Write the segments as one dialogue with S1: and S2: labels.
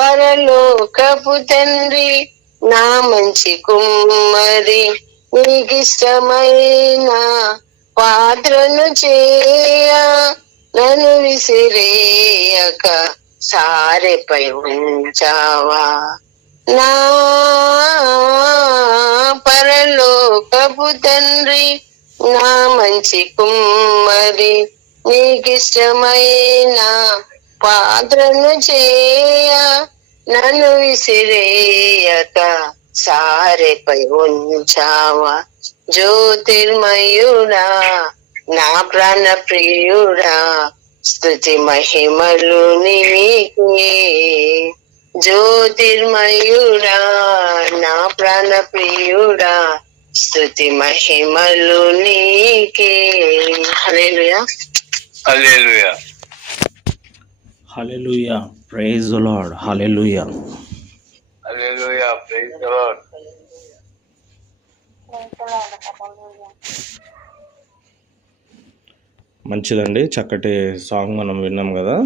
S1: పరలోకపు తండ్రి నా మంచి కుమ్మరి నీకిష్టమైన పాత్రను చేయ నన్ను విసిరేయక సారెపై ఉంచావా? నా పరలోకపు తండ్రి నా మంచి కుమ్మరి నీకిష్టమైన పాత్రను చేయ నన్ను విసిరేయక సారెపై ఉంచావా? జ్యోతిర్మయుడా నా ప్రాణ ప్రియుడా స్థుతి మహిమలు నీకే. జ్యోతిర్మయుడా నా ప్రాణ ప్రియుడా స్థుతి మహిమలు నీకే. Hallelujah.
S2: Hallelujah.
S3: Hallelujah praise lord hallelujah
S2: hallelujah praise the lord
S3: మంచిదండి. చక్కటి సాంగ్ మనం విన్నాం కదా.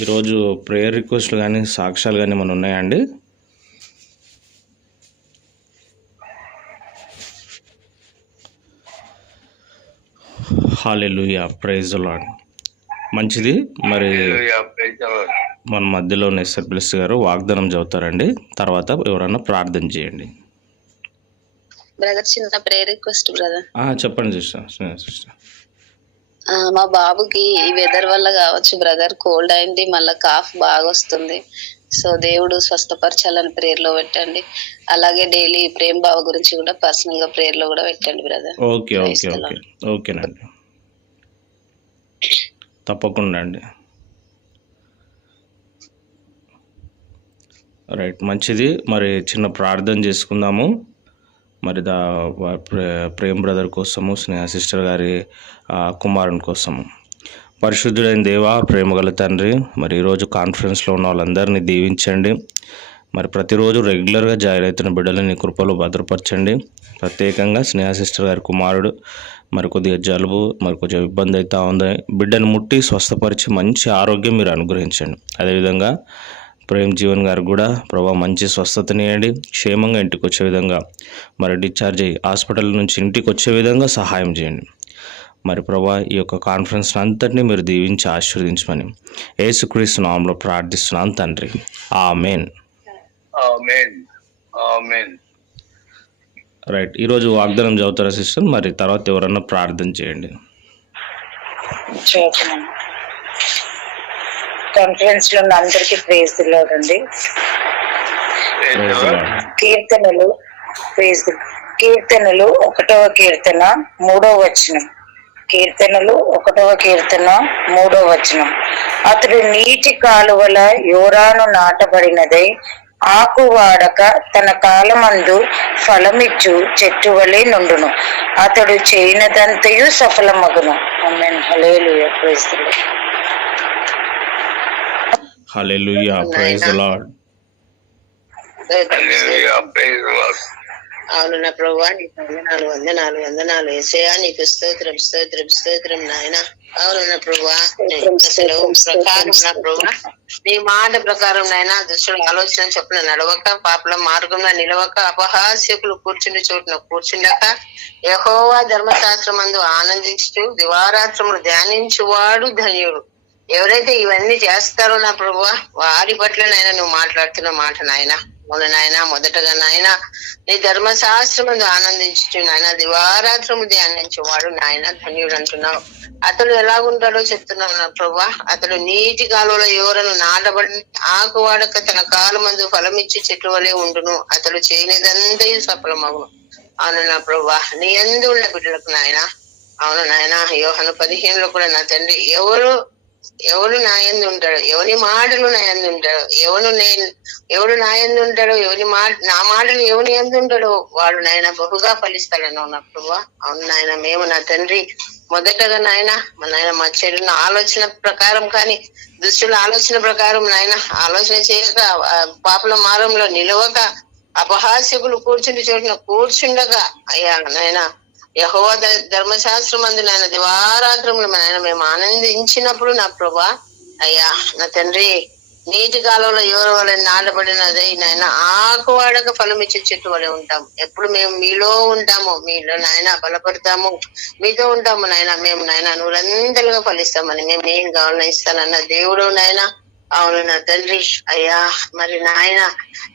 S3: ఈరోజు ప్రేయర్ రిక్వెస్ట్లు కానీ సాక్ష్యాలు కానీ మన ఉన్నాయండి హాలెలుయా ప్రైజ్ లార్డ్ మంచిది. మరి మన మధ్యలో నెస్సర్ ప్లస్ గారు వాగ్దానం చదువుతారండి. తర్వాత ఎవరన్నా ప్రార్థన చేయండి.
S1: బ్రదర్ చిన్న ప్రేయర్ రిక్వెస్ట్ బ్రదర్
S3: ఆ, చెప్పండి సిస్టర్. సిస్టర్.
S1: మా బాబుకి ఈ వెదర్ వల్ల కావచ్చు బ్రదర్ కోల్డ్ అయింది మళ్ళీ కాఫ్ బాగా వస్తుంది. సో దేవుడు స్వస్థపరచాలని prayer లో పెట్టండి. అలాగే డైలీ ప్రేమ్ బావ గురించి కూడా పర్సనల్గా prayer లో కూడా పెట్టండి బ్రదర్
S3: ఓకే ఓకే ఓకే. ఓకేనండి. తప్పకుండా అండి. రైట్ మంచిది. మరి చిన్న ప్రార్థన చేసుకుందాము. మరి దా ప్రే- ప్రేమ్ బ్రదర్ కోసము స్నేహ సిస్టర్ గారి కుమారుని కోసము. పరిశుద్ధుడైన దేవా ప్రేమగల తండ్రి మరి ఈరోజు కాన్ఫరెన్స్లో ఉన్న వాళ్ళందరినీ దీవించండి. మరి ప్రతిరోజు రెగ్యులర్గా జాయిన్ అవుతున్న బిడ్డలని కృపలో భద్రపరచండి. ప్రత్యేకంగా స్నేహ సిస్టర్ గారి కుమారుడు మరి కొద్దిగా జలుబు మరి కొంచెం ఇబ్బంది అయితే ఉంది. బిడ్డను ముట్టి స్వస్థపరిచి మంచి ఆరోగ్యం మీరు అనుగ్రహించండి. అదేవిధంగా ప్రేమ్ జీవన్ గారు కూడా ప్రభా మంచి స్వస్థతనియండి క్షేమంగా ఇంటికి వచ్చే విధంగా మరి డిశ్చార్జ్ అయ్యి హాస్పిటల్ నుంచి ఇంటికి వచ్చే విధంగా సహాయం చేయండి. మరి ప్రభా ఈ యొక్క కాన్ఫరెన్స్ అంతటినీ మీరు దీవించి ఆశీర్వదించమని యేసుక్రీస్తు నామంలో ప్రార్థిస్తున్నాను తండ్రి. ఆమెన్.
S2: ఆమేన్. మెయిన్
S3: రైట్ ఈరోజు వాగ్దానం చదువుతారా సిస్టర్? మరి తర్వాత ఎవరన్నా ప్రార్థన చేయండి.
S4: కాన్ఫరెన్స్లో ఉన్న అందరికి ప్రేజ్ అండి. కీర్తనలు ప్రేజ్ కీర్తనలు ఒకటవ కీర్తన మూడవ వచనం. కీర్తనలు ఒకటవ కీర్తన మూడవ వచనం. అతడు నీటి కాలువల యోరాను నాటబడినదై ఆకు వాడక తన కాలమందు ఫలమిచ్చు చెట్టు వలె నుండును. అతడు చేయనదంతయు సఫలమగును. Amen. Hallelujah. Praise the lord.
S3: Hallelujah. Praise the lord.
S1: అవును నా ప్రభా నీకు వందనాలు వందనాలు వందనాలు ఏసయా నీకు స్తోత్రం స్తోత్రం స్తోత్రం నాయన. అవును నా ప్రభా అసలు ప్రకారం నా ప్రభా నీ మాట ప్రకారం నాయన దుష్టుడు ఆలోచన చొప్పున నడవక పాపల మార్గంలో నిలవక అపహాస్యకులు కూర్చుని చోటున కూర్చుండక యహోవా ధర్మశాస్త్రం అందు ఆనందించుతూ దివారాత్రములు ధ్యానించువాడు ధన్యుడు. ఎవరైతే ఇవన్నీ చేస్తారో నా ప్రభు వారి పట్ల నాయన నువ్వు మాట్లాడుతున్న మాట నాయన. అవును నాయన మొదటగా నాయన నీ ధర్మశాస్త్రము ఆనందించు నాయన దివారాత్రము ధ్యానించేవాడు నాయన ధన్యుడు అంటున్నావు అతడు ఎలాగుంటాడో చెప్తున్నావు నా ప్రభా. అతడు నీటి కాలువలో ఎవరను నాటబడి ఆకు వాడక తన కాలు మందు ఫలమిచ్చి చెట్టు వలె ఉండును. అతడు చేయనిదంతయు సఫలమగును. అవును నా ప్రభా. నీ ఎందు ఉన్న బిడ్డలకు నాయన. అవును నాయన యోహను పదిహేనులో కూడా నా తండ్రి ఎవరు ఎవడు నాయందు ఉంటాడు ఎవరి మాటలు నాయందు ఉంటాడు ఎవడు నేను ఎవడు నాయందు ఉంటాడు ఉంటాడో ఎవరి మాట నా మాటలు ఎవని ఎందు ఉంటాడో వాడు నాయన బహుగా ఫలిస్తాడని ఉన్నప్పుడు అవును నాయన మేము నా తండ్రి. మొదటగా నాయన మా నాయన మా చెడున్న ఆలోచన ప్రకారం కానీ దుష్టుల ఆలోచన ప్రకారం నాయన ఆలోచన చేయక పాపల మారంలో నిలవక అపహాస్యకులు కూర్చుని చోటున కూర్చుండగా అయ్యా నాయన యహోవ ధర్మశాస్త్రం అందులో నాయన దివారాత్రములు నాయన మేము ఆనందించినప్పుడు నా ప్రభా అయ్యా నా తండ్రి నీటి కాలంలో ఎవరు వల్ల నాటబడినదై నాయన ఆకు వాడక ఫలం ఇచ్చే చెట్టు వలె ఉంటాం. ఎప్పుడు మేము మీలో ఉంటాము మీలో నాయన బలపడతాము మీతో ఉంటాము నాయన మేము నాయన నూరందలుగా ఫలిస్తామని మేము ఏం కావాలని ఇస్తానన్న దేవుడు నాయన అవును నా తండ్రి అయ్యా మరి నాయన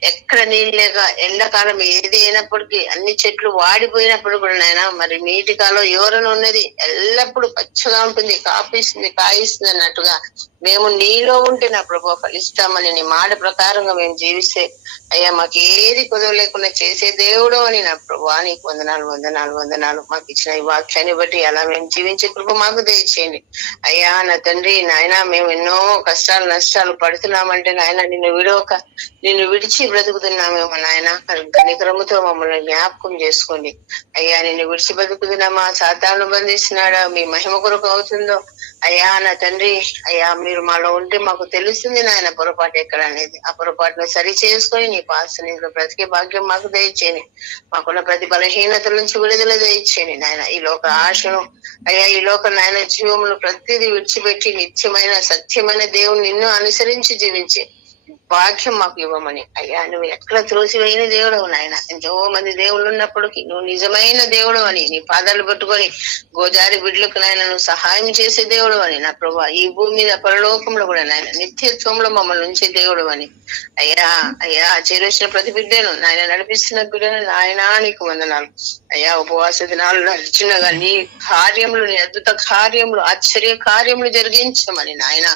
S1: ఎక్కడ నీళ్ళు లేక ఎండాకాలం ఏది అయినప్పటికీ అన్ని చెట్లు వాడిపోయినప్పుడు కూడా నాయన మరి నీటి కాలం ఎవరైనా ఉన్నది ఎల్లప్పుడూ పచ్చగా ఉంటుంది కాపిస్తుంది కాయిస్తుంది అన్నట్టుగా మేము నీలో ఉంటే నా ప్రభు ఫలిస్తామని నీ మాట ప్రకారంగా మేము జీవిస్తే అయ్యా మాకు ఏది కుదవ లేకుండా చేసే దేవుడు అని నా ప్రభు నీకు వందనాలు వందనాలు వందనాలు. మాకు ఇచ్చిన ఈ వాక్యాన్ని బట్టి అలా మేము జీవించే కృప మాకు దయచేయండి. అయ్యా నా తండ్రి నాయన మేము ఎన్నో కష్టాలు నష్టాలు పడుతున్నామంటే నాయన నిన్ను విడవక నిన్ను విడిచి బ్రతుకుతున్నామేమో నాయన కనికరముతో మమ్మల్ని జ్ఞాపకం చేసుకోండి. అయ్యా నిన్ను విడిచి బ్రతుకుతున్నామా సాతాను బంధిస్తున్నాడా? మీ మహిమ కొరకు అవుతుందో? అయ్యా నా తండ్రి అయ్యా మీరు మాలో ఉంటే మాకు తెలుస్తుంది నాయన పొరపాటు ఎక్కడ అనేది. ఆ పొరపాటును సరి చేసుకొని నీ పాసనీలో బ్రతికే భాగ్యం మాకు దయచేయండి. మాకున్న ప్రతి బలహీనతల నుంచి విడుదల దయచేయండి నాయన. ఈ లోక ఆశను అయ్యా ఈ లోక నాయన జీవములు ప్రతిదీ విడిచిపెట్టి నిత్యమైన సత్యమైన దేవుని నిన్ను అనుసరించి జీవించి భాగ్యం మాకు ఇవ్వమని. అయ్యా నువ్వు ఎక్కడ త్రోసివేయని దేవుడు నాయన. ఎంతో మంది దేవుళ్ళు ఉన్నప్పటికీ నువ్వు నిజమైన దేవుడు అని నీ పాదాలు పట్టుకొని గోదారి బిడ్డలకు నాయన నువ్వు సహాయం చేసే దేవుడు అని నా ప్రభా ఈ భూమి మీద పరలోకంలో కూడా నాయన నిత్యత్వంలో మమ్మల్ని ఉంచే దేవుడు అని అయ్యా అయ్యా చేరొచ్చిన ప్రతి బిడ్డను నాయన నడిపిస్తున్న బిడ్డను నాయనా నీకు వందనాలు. అయ్యా ఉపవాస దినాలు నడిచినగా నీ కార్యములు నీ అద్భుత కార్యములు ఆశ్చర్య కార్యములు జరిగించమని నాయన.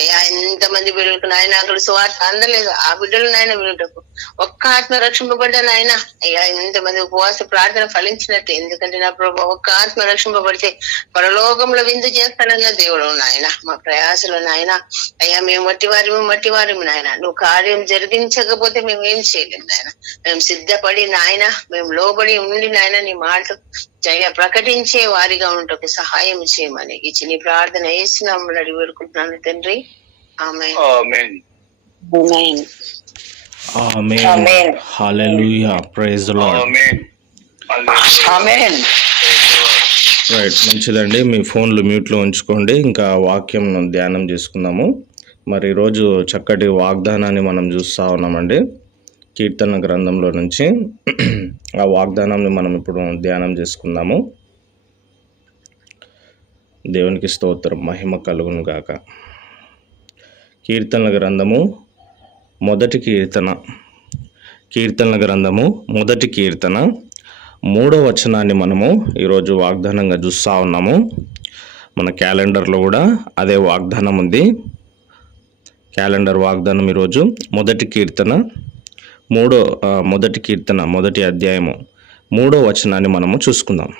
S1: అయ్యా ఎంతమంది బిడ్డలకు నాయన అక్కడ సువార్త అందలేదు. ఆ బిడ్డలు నాయన వినుటకు ఒక్క ఆత్మ రక్షింపబడ్డ నాయన. అయ్యా ఇంతమంది ఉపవాస ప్రార్థన ఫలించినట్టు. ఎందుకంటే నా ప్రభు ఒక్క ఆత్మ రక్షింపబడితే పరలోకంలో విందు చేస్తానన్న దేవుడు నాయన. మా ప్రయాసలు నాయన. అయ్యా మేము మట్టి వారిము మట్టి వారిము నాయన. నువ్వు కార్యం జరిగించకపోతే మేము ఏం చేయలేము నాయన. మేము సిద్ధపడి నాయన మేము లోబడి ఉండి నాయన నీ మాటలు జయ ప్రకటించే వారిగా ఉంటకు సహాయం చేయమని ఇచ్చి నీ ప్రార్థన వేసినామని అడిగి వేడుకుంటున్నాను తండ్రి. ఆమె
S2: Amen.
S3: Amen
S4: amen.
S3: Hallelujah praise lord
S2: Amen. Hallelujah.
S4: Amen
S2: Praise the Lord.
S3: Right మంచిదండి మీ ఫోన్లు మ్యూట్లో ఉంచుకోండి ఇంకా వాక్యం ధ్యానం చేసుకుందాము మరి ఈరోజు చక్కటి వాగ్దానాన్ని మనం చూస్తూ ఉన్నామండి కీర్తన గ్రంథంలో నుంచి ఆ వాగ్దానాన్ని మనం ఇప్పుడు ధ్యానం చేసుకుందాము దేవునికి స్తోత్రం మహిమ కలుగును గాక కీర్తనల గ్రంథము మొదటి కీర్తన. కీర్తనల గ్రంథము మొదటి కీర్తన. మూడో వచనాన్ని మనము ఈరోజు వాగ్దానంగా చూస్తూ ఉన్నాము. మన క్యాలెండర్లో కూడా అదే వాగ్దానం ఉంది. క్యాలెండర్ వాగ్దానం ఈరోజు మొదటి కీర్తన. మూడో మొదటి కీర్తన మొదటి అధ్యాయము. మూడో వచనాన్ని మనము చూసుకుందాం.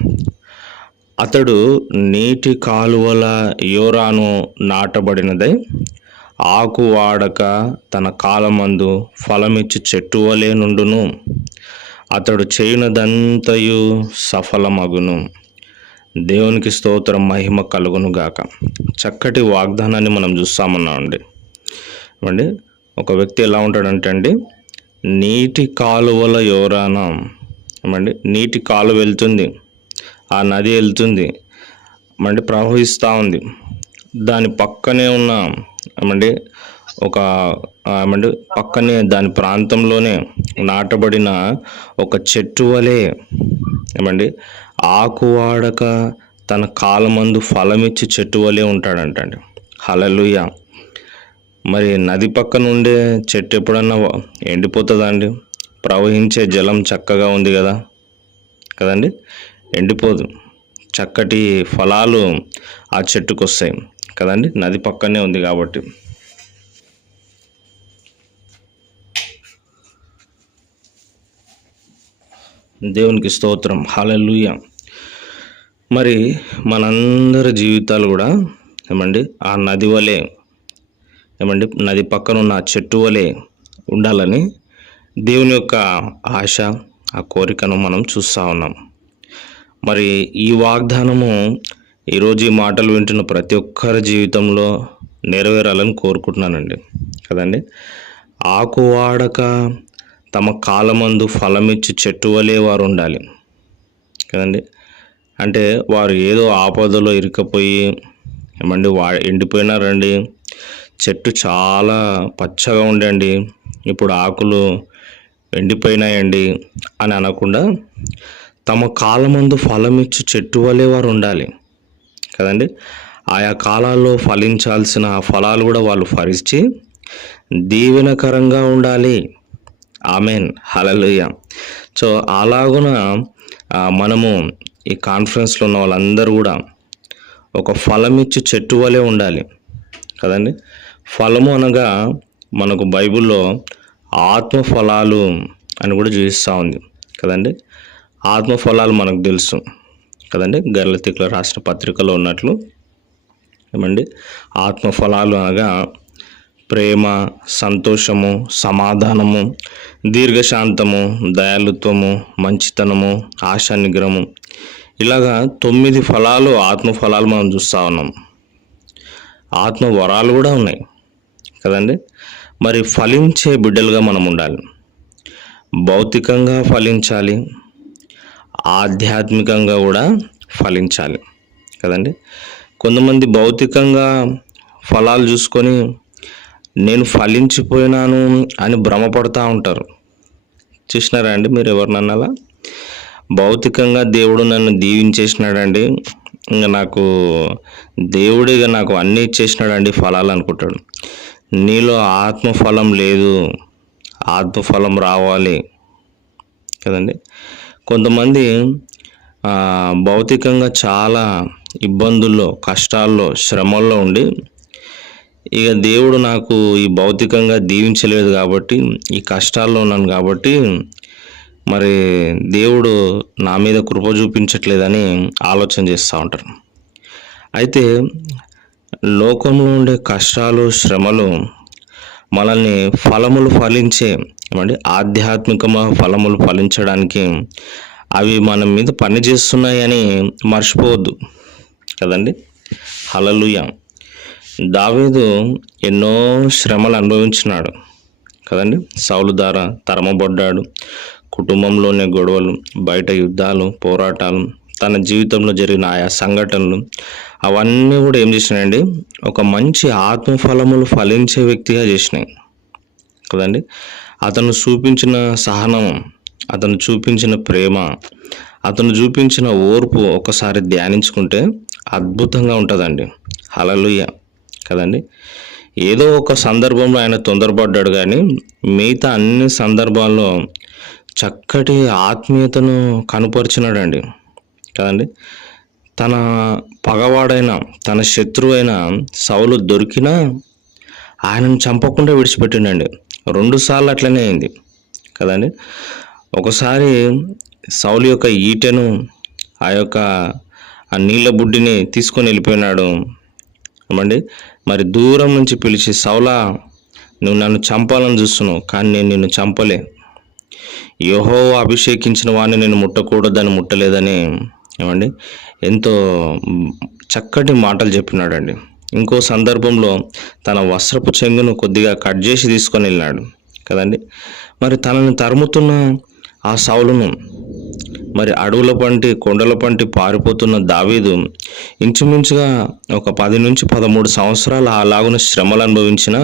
S3: అతడు నీటి కాలువల యోరాను నాటబడినదై ఆకు వాడక తన కాలమందు ఫలమిచ్చి చెట్టు వలె నుండును. అతడు చేయునదంతయు సఫలమగును. దేవునికి స్తోత్రం మహిమ కలుగును గాక. చక్కటి వాగ్దానాన్ని మనం చూస్తామన్నామండి. అండి ఒక వ్యక్తి ఎలా ఉంటాడంటే అండి నీటి కాలువల యోరాన ఏమండి? నీటి కాలువ వెళ్తుంది ఆ నది వెళ్తుంది మండి ప్రవహిస్తూ ఉంది. దాని పక్కనే ఉన్న ఏమండి ఒక ఏమండి పక్కనే దాని ప్రాంతంలోనే నాటబడిన ఒక చెట్టు వలె ఏమండి ఆకు వాడక తన కాలమందు ఫలమిచ్చి చెట్టు వలె ఉంటాడంటండి. హలలుయ మరి నది పక్కన ఉండే చెట్టు ఎప్పుడన్నా ఎండిపోతుందా అండి? ప్రవహించే జలం చక్కగా ఉంది కదా? కదండి? ఎండిపోదు. చక్కటి ఫలాలు ఆ చెట్టుకు వస్తాయి కదండి? నది పక్కనే ఉంది కాబట్టి. దేవునికి స్తోత్రం. హాలూయ మరి మనందరి జీవితాలు కూడా ఏమండి ఆ నది వలె ఏమండి నది పక్కన ఉన్న ఆ చెట్టు వలె ఉండాలని దేవుని యొక్క ఆశ ఆ కోరికను మనం చూస్తూ ఉన్నాం. మరి ఈ వాగ్దానము ఈరోజు ఈ మాటలు వింటున్న ప్రతి ఒక్కరి జీవితంలో నెరవేరాలని కోరుకుంటున్నానండి. కదండి? ఆకు వాడక తమ కాలమందు ఫలమిచ్చి చెట్టు వలె వారు ఉండాలి. కదండి? అంటే వారు ఏదో ఆపదలో ఇరుకపోయి ఏమండి వా ఎండిపోయినారండి చెట్టు చాలా పచ్చగా ఉండండి. ఇప్పుడు ఆకులు ఎండిపోయినాయండి అని అనకుండా తమ కాలమందు ఫలమిచ్చు చెట్టు వలె వారు ఉండాలి. కదండి? ఆయా కాలాల్లో ఫలించాల్సిన ఫలాలు కూడా వాళ్ళు ఫలించి దీవెనకరంగా ఉండాలి. ఆమెన్. హలలుయ సో అలాగున మనము ఈ కాన్ఫరెన్స్లో ఉన్న వాళ్ళందరూ కూడా ఒక ఫలమిచ్చి చెట్టు వలె ఉండాలి. కదండి? ఫలము అనగా మనకు బైబిల్లో ఆత్మ ఫలాలు అని కూడా చూపిస్తూ ఉంది. కదండి? ఆత్మ ఫలాలు మనకు తెలుసు. కదండి? గర్లతికుల రాసిన పత్రికలో ఉన్నట్లు. ఏమండి? ఆత్మ ఫలాలు అనగా ప్రేమ సంతోషము సమాధానము దీర్ఘశాంతము దయాలుత్వము మంచితనము ఆశా నిగ్రహము ఇలాగా తొమ్మిది ఫలాలు ఆత్మ ఫలాలు మనం చూస్తూ ఉన్నాం. ఆత్మ వరాలు కూడా ఉన్నాయి. కదండి? మరి ఫలించే బిడ్డలుగా మనం ఉండాలి. భౌతికంగా ఫలించాలి. ఆధ్యాత్మికంగా కూడా ఫలించాలి. కదండి? కొంతమంది భౌతికంగా ఫలాలు చూసుకొని నేను ఫలించిపోయినాను అని భ్రమపడతా ఉంటారు. చూసినారా అండి మీరు ఎవరినన్నాలా? భౌతికంగా దేవుడు నన్ను దీవించేసినాడండి. ఇంకా నాకు దేవుడు ఇక నాకు అన్నీ ఇచ్చేసినాడండి ఫలాలు అనుకుంటాడు. నీలో ఆత్మఫలం లేదు. ఆత్మఫలం రావాలి. కదండి? కొంతమంది భౌతికంగా చాలా ఇబ్బందుల్లో కష్టాల్లో శ్రమల్లో ఉండి ఇక దేవుడు నాకు ఈ భౌతికంగా దీవించలేదు కాబట్టి ఈ కష్టాల్లో ఉన్నాను కాబట్టి మరి దేవుడు నా మీద కృప చూపించట్లేదని ఆలోచన చేస్తూ ఉంటారు. అయితే లోకంలో ఉండే కష్టాలు శ్రమలు మనల్ని ఫలములు ఫలించే ఏమండి ఆధ్యాత్మికమ ఫలములు ఫలించడానికి అవి మన మీద పని చేస్తున్నాయని మర్చిపోవద్దు. కదండి? హలలుయ దావీదు ఎన్నో శ్రమలు అనుభవించినాడు. కదండి? సౌలు ద్వారా తరమబడ్డాడు. కుటుంబంలోనే గొడవలు బయట యుద్ధాలు పోరాటాలు తన జీవితంలో జరిగిన ఆయా సంఘటనలు అవన్నీ కూడా ఏం చేసినాయండి? ఒక మంచి ఆత్మఫలములు ఫలించే వ్యక్తిగా చేసినాయి. కదండి? అతను చూపించిన సహనం అతను చూపించిన ప్రేమ అతను చూపించిన ఓర్పు ఒకసారి ధ్యానించుకుంటే అద్భుతంగా ఉంటుందండి. హలలుయ కదండి? ఏదో ఒక సందర్భంలో ఆయన తొందరపడ్డాడు కానీ మిగతా అన్ని సందర్భాల్లో చక్కటి ఆత్మీయతను కనుపరిచినాడండి. కదండి? తన పగవాడైన తన శత్రువు అయిన సౌలు దొరికినా ఆయనను చంపకుండా విడిచిపెట్టిండండి. రెండుసార్లు అట్లనే అయింది కదండి? ఒకసారి సౌలు యొక్క ఈటెను ఆ యొక్క ఆ నీళ్ళ బుడ్డిని తీసుకొని వెళ్ళిపోయినాడు. ఏమండి? మరి దూరం నుంచి పిలిచి సౌలా నువ్వు నన్ను చంపాలని చూస్తున్నావు కానీ నేను నిన్ను చంపలే. యహో అభిషేకించిన వాడిని నేను ముట్టకూడదని ముట్టలేదని ఏమండి? ఎంతో చక్కటి మాటలు చెప్పినాడండి. ఇంకో సందర్భంలో తన వస్త్రపు చెంగును కొద్దిగా కట్ చేసి తీసుకొని వెళ్ళినాడు. కదండి? మరి తనని తరుముతున్న ఆ సౌలును మరి అడవుల పంటి కొండల పంటి పారిపోతున్న దావీదు ఇంచుమించుగా ఒక పది నుంచి పదమూడు సంవత్సరాలు అలాగున శ్రమలు అనుభవించిన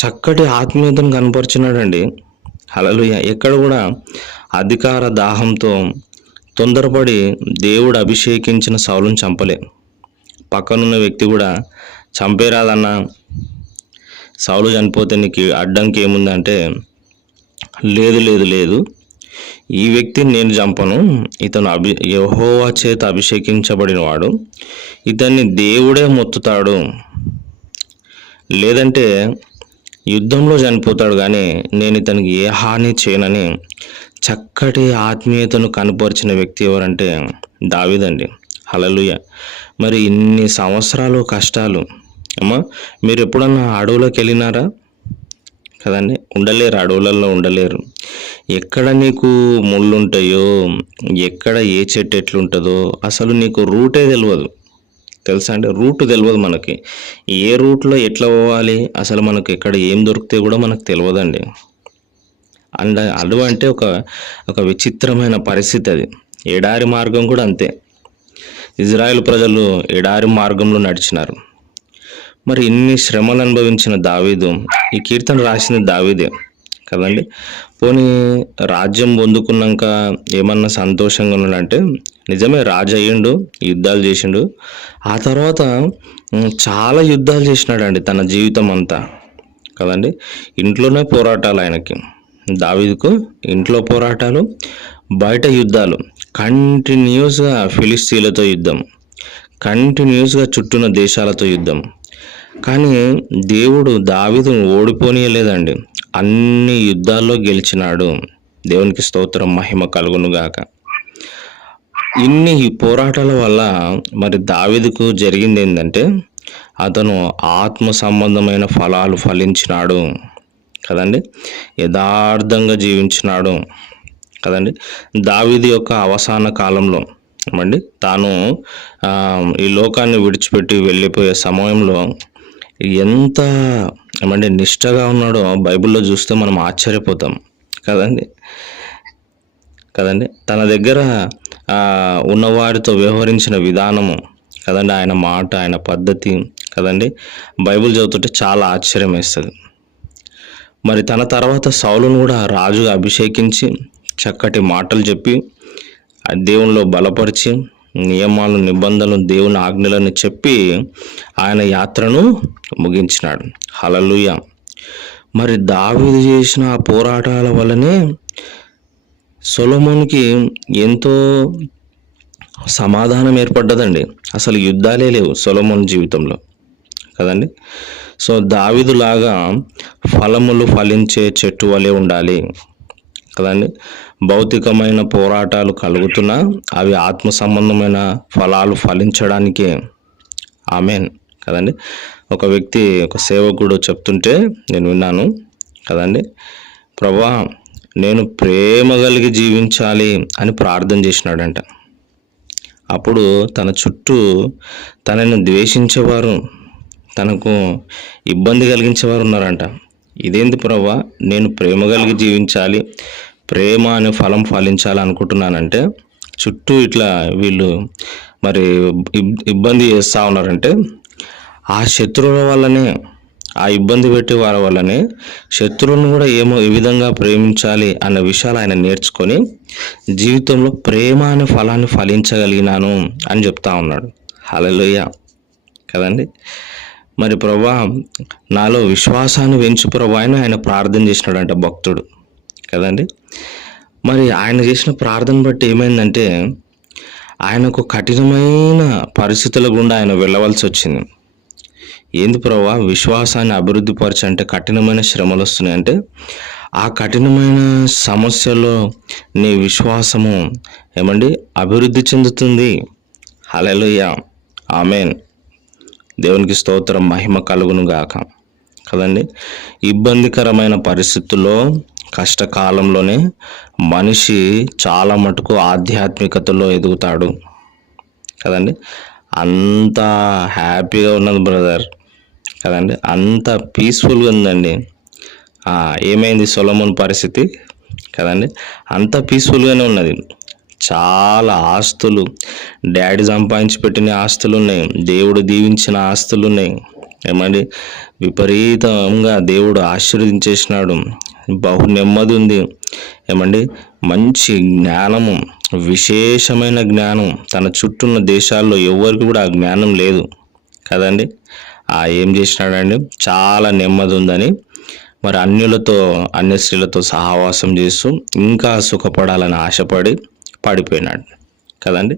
S3: చక్కటి ఆత్మీయతను కనపరిచినాడండి. అలలు ఎక్కడ కూడా అధికార దాహంతో తొందరపడి దేవుడు అభిషేకించిన సౌలును చంపలే. పక్కనున్న వ్యక్తి కూడా చంపేరాదన్నా సౌలు చనిపోతే నీకు అడ్డంకి ఏముందంటే లేదు లేదు లేదు ఈ వ్యక్తిని నేను చంపను ఇతను అభి యహోవా చేత అభిషేకించబడినవాడు ఇతన్ని దేవుడే మొత్తుతాడు. లేదంటే యుద్ధంలో చనిపోతాడు కానీ నేను ఇతనికి ఏ హాని చేయనని చక్కటి ఆత్మీయతను కనపరిచిన వ్యక్తి ఎవరంటే దావిదండి. హలలుయ మరి ఇన్ని సంవత్సరాలు కష్టాలు అమ్మా మీరు ఎప్పుడన్నా అడవులోకి వెళ్ళినారా? కదండి ఉండలేరు అడవులలో ఉండలేరు. ఎక్కడ నీకు ముళ్ళు ఉంటాయో ఎక్కడ ఏ చెట్టు ఎట్లుంటుందో అసలు నీకు రూటే తెలియదు తెలుసా అంటే రూట్ తెలియదు మనకి. ఏ రూట్లో ఎట్లా పోవాలి? అసలు మనకు ఎక్కడ ఏం దొరికితే కూడా మనకు తెలియదండి అండ్ అడవి అంటే ఒక ఒక విచిత్రమైన పరిస్థితి అది. ఎడారి మార్గం కూడా అంతే. ఇజ్రాయెల్ ప్రజలు ఎడారి మార్గంలో నడిచినారు. మరి ఇన్ని శ్రమలు అనుభవించిన దావీదు ఈ కీర్తన రాసింది దావీదే కదండి? పోనీ రాజ్యం పొందుకున్నాక ఏమన్నా సంతోషంగా ఉన్నాడంటే నిజమే రాజు అయ్యిండు యుద్ధాలు చేసిండు. ఆ తర్వాత చాలా యుద్ధాలు చేసినాడండి తన జీవితం అంతా. కదండి? ఇంట్లోనే పోరాటాలు ఆయనకి. దావీదుకు ఇంట్లో పోరాటాలు బయట యుద్ధాలు కంటిన్యూస్గా ఫిలిస్తీన్లతో యుద్ధం కంటిన్యూస్గా చుట్టూన దేశాలతో యుద్ధం. కానీ దేవుడు దావీదు ఓడిపోనీయలేదండి. అన్ని యుద్ధాల్లో గెలిచినాడు. దేవునికి స్తోత్రం మహిమ కలుగునుగాక ఇన్ని పోరాటాల వల్ల మరి దావిదుకు జరిగింది ఏంటంటే అతను ఆత్మ సంబంధమైన ఫలాలు ఫలించినాడు. కదండి? యథార్థంగా జీవించినాడు. కదండి? దావిది యొక్క అవసాన కాలంలో ఏమండి? తాను ఈ లోకాన్ని విడిచిపెట్టి వెళ్ళిపోయే సమయంలో ఎంత ఏమంటే నిష్టగా ఉన్నాడో బైబిల్లో చూస్తే మనం ఆశ్చర్యపోతాం. కదండి? కదండి? తన దగ్గర ఉన్నవారితో వ్యవహరించిన విధానము కదండి? ఆయన మాట ఆయన పద్ధతి కదండి? బైబిల్ చదువుతుంటే చాలా ఆశ్చర్యం వేస్తుంది మరి తన తర్వాత సౌలును కూడా రాజుగా అభిషేకించి చక్కటి మాటలు చెప్పి దేవునిలో బలపరిచి నియమాలు నిబంధనలు దేవుని ఆజ్ఞలను చెప్పి ఆయన యాత్రను ముగించినాడు. హలలుయ మరి దావీదు చేసిన ఆ పోరాటాల వల్లనే సొలమోన్కి ఎంతో సమాధానం ఏర్పడ్డదండి. అసలు యుద్ధాలే లేవు సొలమోన్ జీవితంలో. కదండి? సో దావిదులాగా ఫలములు ఫలించే చెట్టు వలె ఉండాలి కదండి. భౌతికమైన పోరాటాలు కలుగుతున్నా అవి ఆత్మ సంబంధమైన ఫలాలు ఫలించడానికే. ఆమెన్ కదండి. ఒక వ్యక్తి ఒక సేవకుడు చెప్తుంటే నేను విన్నాను కదండి. ప్రభా నేను ప్రేమ కలిగి జీవించాలి అని ప్రార్థన చేసినాడంట. అప్పుడు తన చుట్టూ తనని ద్వేషించేవారు తనకు ఇబ్బంది కలిగించేవారు ఉన్నారంట ఇదేంది ప్రవ్వా నేను ప్రేమ కలిగి జీవించాలి ప్రేమ అనే ఫలం ఫలించాలి అనుకుంటున్నానంటే చుట్టూ ఇట్లా వీళ్ళు మరి ఇబ్బంది చేస్తూ ఉన్నారంటే ఆ శత్రువుల వల్లనే ఆ ఇబ్బంది పెట్టే వారి వల్లనే శత్రువులను కూడా ఏమో ఈ విధంగా ప్రేమించాలి అన్న విషయాలు ఆయన నేర్చుకొని జీవితంలో ప్రేమ అనే ఫలాన్ని ఫలించగలిగినాను అని చెప్తా ఉన్నాడు. హలలోయ కదండి? మరి ప్రభా నాలో విశ్వాసాన్ని పెంచు ప్రభా. అని ఆయన ప్రార్థన చేసినాడంట భక్తుడు. కదండి? మరి ఆయన చేసిన ప్రార్థన బట్టి ఏమైందంటే ఆయనకు కఠినమైన పరిస్థితుల గుండా ఆయన వెళ్ళవలసి వచ్చింది. ఏంది ప్రభా విశ్వాసాన్ని అభివృద్ధి అంటే కఠినమైన శ్రమలు వస్తున్నాయి అంటే ఆ కఠినమైన సమస్యలో నీ విశ్వాసము ఏమండి? అభివృద్ధి చెందుతుంది. Hallelujah amen. దేవునికి స్తోత్రం మహిమ కలుగును గాక కదండి? ఇబ్బందికరమైన పరిస్థితుల్లో కష్టకాలంలోనే మనిషి చాలా మటుకు ఆధ్యాత్మికతలో ఎదుగుతాడు. కదండి? అంత హ్యాపీగా ఉన్నది బ్రదర్. కదండి? అంత పీస్ఫుల్గా ఉందండి. ఏమైంది సొలమున్ పరిస్థితి? కదండి? అంత పీస్ఫుల్గానే ఉన్నది. చాలా ఆస్తులు. డాడీ సంపాదించి పెట్టిన ఆస్తులు ఉన్నాయి దేవుడు దీవించిన ఆస్తులు ఉన్నాయి ఏమండి? విపరీతంగా దేవుడు ఆశీర్వదించేసినాడు. బహు నెమ్మది ఉంది. ఏమండి? మంచి జ్ఞానము విశేషమైన జ్ఞానం. తన చుట్టూన్న దేశాల్లో ఎవరికి కూడా ఆ జ్ఞానం లేదు. కదండి? ఆ ఏం చేసినాడండి? చాలా నెమ్మది ఉందని మరి అన్యులతో అన్య స్త్రీలతో సహవాసం చేస్తూ ఇంకా సుఖపడాలని ఆశపడి పడిపోయినాడు. కదండి?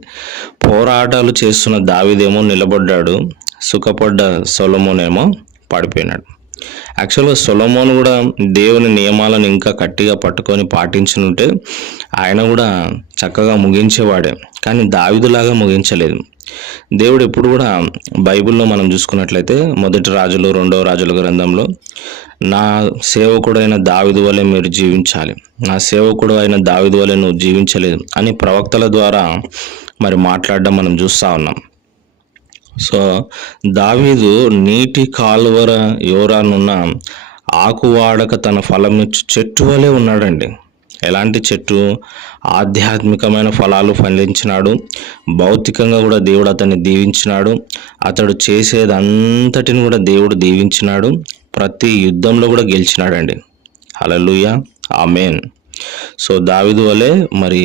S3: పోరాటాలు చేస్తున్న దావిదేమో నిలబడ్డాడు సుఖపడ్డ సొలమోనేమో పడిపోయినాడు. యాక్చువల్గా సొలమోన్ కూడా దేవుని నియమాలను ఇంకా గట్టిగా పట్టుకొని పాటించుంటే ఆయన కూడా చక్కగా ముగించేవాడే. కానీ దావిదులాగా ముగించలేదు. దేవుడు ఎప్పుడు కూడా బైబిల్లో మనం చూసుకున్నట్లయితే మొదటి రాజులు రెండవ రాజుల గ్రంథంలో నా సేవకుడైన దావిదు వలె మీరు జీవించాలి. నా సేవకుడు అయిన దావిదు వలె నువ్వు జీవించలేదు అని ప్రవక్తల ద్వారా మరి మాట్లాడడం మనం చూస్తూ ఉన్నాం. సో దావీదు నీటి కాలువర యోరానున్న ఆకు వాడక తన ఫలమిచ్చు చెట్టు వలె ఉన్నాడండి. ఎలాంటి చెట్టు? ఆధ్యాత్మికమైన ఫలాలు ఫలించినాడు. భౌతికంగా కూడా దేవుడు అతన్ని దీవించినాడు. అతడు చేసేదంతటిని కూడా దేవుడు దీవించినాడు. ప్రతి యుద్ధంలో కూడా గెలిచినాడండి. హలలుయ మెయిన్ సో దావిదు వలె మరి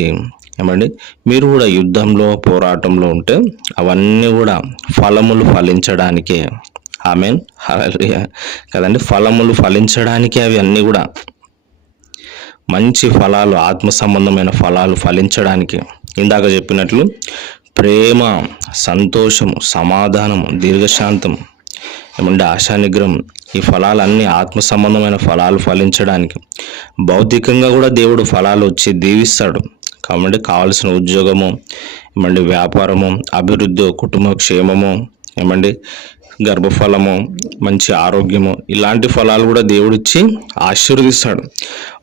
S3: ఏమండి? మీరు కూడా యుద్ధంలో పోరాటంలో ఉంటే అవన్నీ కూడా ఫలములు ఫలించడానికే. ఐ మీన్ కదండి? ఫలములు ఫలించడానికే అవి అన్నీ కూడా. మంచి ఫలాలు ఆత్మ సంబంధమైన ఫలాలు ఫలించడానికి. ఇందాక చెప్పినట్లు ప్రేమ సంతోషము సమాధానము దీర్ఘశాంతం ఏమంటే ఆశానిగ్రహం ఈ ఫలాలన్నీ ఆత్మ సంబంధమైన ఫలాలు ఫలించడానికి. భౌతికంగా కూడా దేవుడు ఫలాలు వచ్చి దీవిస్తాడు. కాబట్టి కావలసిన ఉద్యోగము ఏమండి వ్యాపారము అభివృద్ధి కుటుంబ క్షేమము ఏమండి గర్భఫలము మంచి ఆరోగ్యము ఇలాంటి ఫలాలు కూడా దేవుడిచ్చి ఆశీర్వదిస్తాడు.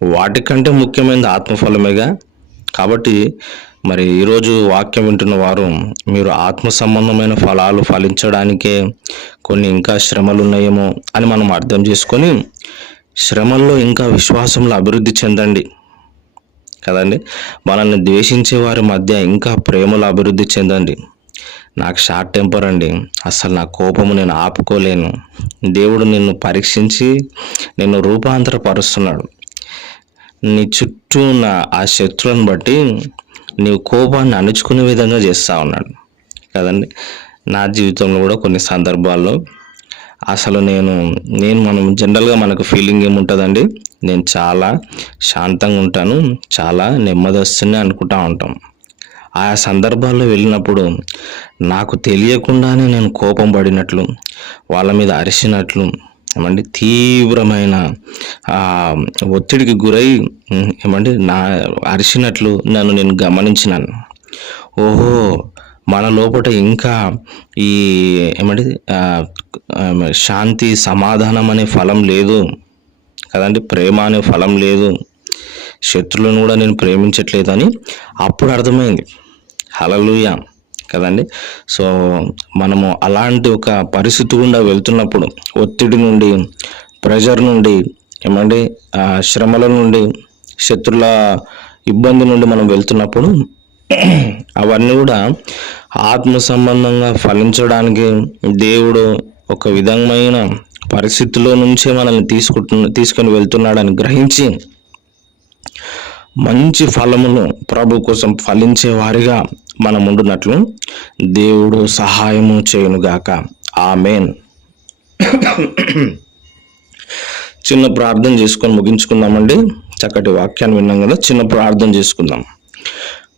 S3: వాటికంటే ముఖ్యమైనది ఆత్మఫలమేగా. కాబట్టి మరి ఈరోజు వాక్యం వింటున్న వారు మీరు ఆత్మ సంబంధమైన ఫలాలు ఫలించడానికే కొన్ని ఇంకా శ్రమలు ఉన్నాయేమో అని మనం అర్థం చేసుకొని శ్రమల్లో ఇంకా విశ్వాసంలో అభివృద్ధి చెందండి. కదండి? మనల్ని ద్వేషించే వారి మధ్య ఇంకా ప్రేమలు అభివృద్ధి చెందండి. నాకు షార్ట్ టెంపర్ అండి. అసలు నా కోపము నేను ఆపుకోలేను. దేవుడు నిన్ను పరీక్షించి నిన్ను రూపాంతరపరుస్తున్నాడు. నీ చుట్టూ ఉన్న ఆ శత్రువులను బట్టి నీ కోపాన్ని అణుచుకునే విధంగా చేస్తూ ఉన్నాడు. కదండి? నా జీవితంలో కూడా కొన్ని సందర్భాల్లో అసలు నేను నేను మనం జనరల్గా మనకు ఫీలింగ్ ఏముంటుందండి? నేను చాలా శాంతంగా ఉంటాను చాలా నెమ్మదస్తుని అనుకుంటా ఉంటాం. ఆ సందర్భాల్లో వెళ్ళినప్పుడు నాకు తెలియకుండానే నేను కోపం పడినట్లు వాళ్ళ మీద అరిసినట్లు ఏమంటే తీవ్రమైన ఒత్తిడికి గురై ఏమండి ఏమంటే నా అరిసినట్లు నన్ను నేను గమనించినాను. ఓహో మన లోపల ఇంకా ఈ ఏమంటే శాంతి సమాధానం అనే ఫలం లేదు. కదండి? ప్రేమ అనే ఫలం లేదు. శత్రులను కూడా నేను ప్రేమించట్లేదు అని అప్పుడు అర్థమైంది. హలలుయ కదండి? సో మనము అలాంటి ఒక పరిస్థితి గుండా వెళ్తున్నప్పుడు ఒత్తిడి నుండి ప్రెషర్ నుండి ఏమండి? శ్రమల నుండి శత్రుల ఇబ్బంది నుండి మనం వెళ్తున్నప్పుడు అవన్నీ కూడా ఆత్మ సంబంధంగా ఫలించడానికి దేవుడు ఒక విధమైన పరిస్థితుల్లో నుంచే మనల్ని తీసుకుంటున్న తీసుకొని వెళ్తున్నాడని గ్రహించి మంచి ఫలమును ప్రభు కోసం ఫలించే వారిగా మనం ఉండునట్లు దేవుడు సహాయము చేయునుగాక. ఆమెన్. చిన్న ప్రార్థన చేసుకొని ముగించుకుందామండి. చక్కటి వాక్యాన్ని విన్నాం కదా చిన్న ప్రార్థన చేసుకుందాం.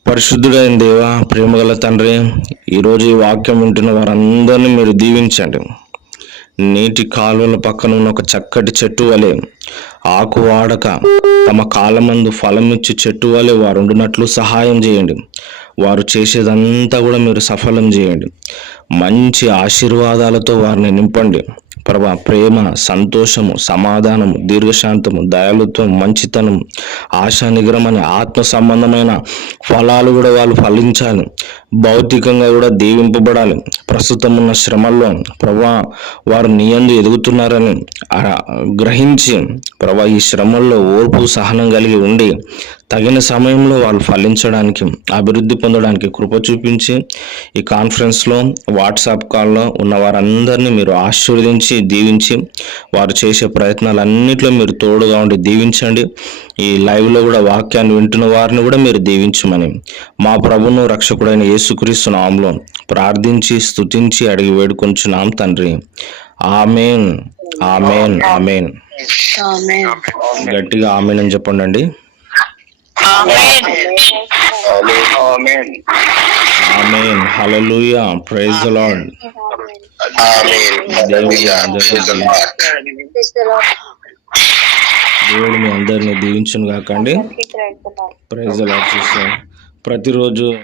S3: పరిశుద్ధుడైన దేవ ప్రేమగల తండ్రి ఈరోజు ఈ వాక్యం వింటున్న వారందరినీ మీరు దీవించండి. నీటి కాలువల పక్కన ఉన్న ఒక చక్కటి చెట్టు వలె ఆకు వాడక. తమ కాలమందు ఫలమిచ్చి చెట్టు వలె వారు ఉండునట్లు సహాయం చేయండి. వారు చేసేదంతా కూడా మీరు సఫలం చేయండి. మంచి ఆశీర్వాదాలతో వారిని నింపండి. ప్రభా ప్రేమ సంతోషము సమాధానము దీర్ఘశాంతము దయాలుత్వం మంచితనం ఆశా నిగ్రహం అనే ఆత్మ సంబంధమైన ఫలాలు కూడా వాళ్ళు ఫలించాలి. భౌతికంగా కూడా దీవింపబడాలి. ప్రస్తుతం ఉన్న శ్రమల్లో ప్రభా వారు నీయందు ఎదుగుతున్నారని గ్రహించి ప్రభా ఈ శ్రమల్లో ఓర్పు సహనం కలిగి ఉండి తగిన సమయంలో వాళ్ళు ఫలించడానికి అభివృద్ధి పొందడానికి కృప చూపించి ఈ కాన్ఫరెన్స్లో వాట్సాప్ కాల్లో ఉన్న వారందరినీ మీరు ఆశీర్వదించి దీవించి వారు చేసే ప్రయత్నాలన్నింటిలో మీరు తోడుగా ఉండి దీవించండి. ఈ లైవ్లో కూడా వాక్యాన్ని వింటున్న వారిని కూడా మీరు దీవించమని మా ప్రభును రక్షకుడైన యేసుక్రీస్తు నామంలో ప్రార్థించి స్తుతించి అడిగి వేడుకొంచున్నాం తండ్రి. ఆమెన్. ఆమెన్. ఆమెన్. గట్టిగా ఆమెన్ అని చెప్పండి అండి
S2: amen. Amen. Hallelujah. Praise the lord.
S3: దేవుడు మీ అందరిని దీవించును కాకండి ప్రైజ్ ద లార్డ్ సిస్టర్. ప్రతిరోజు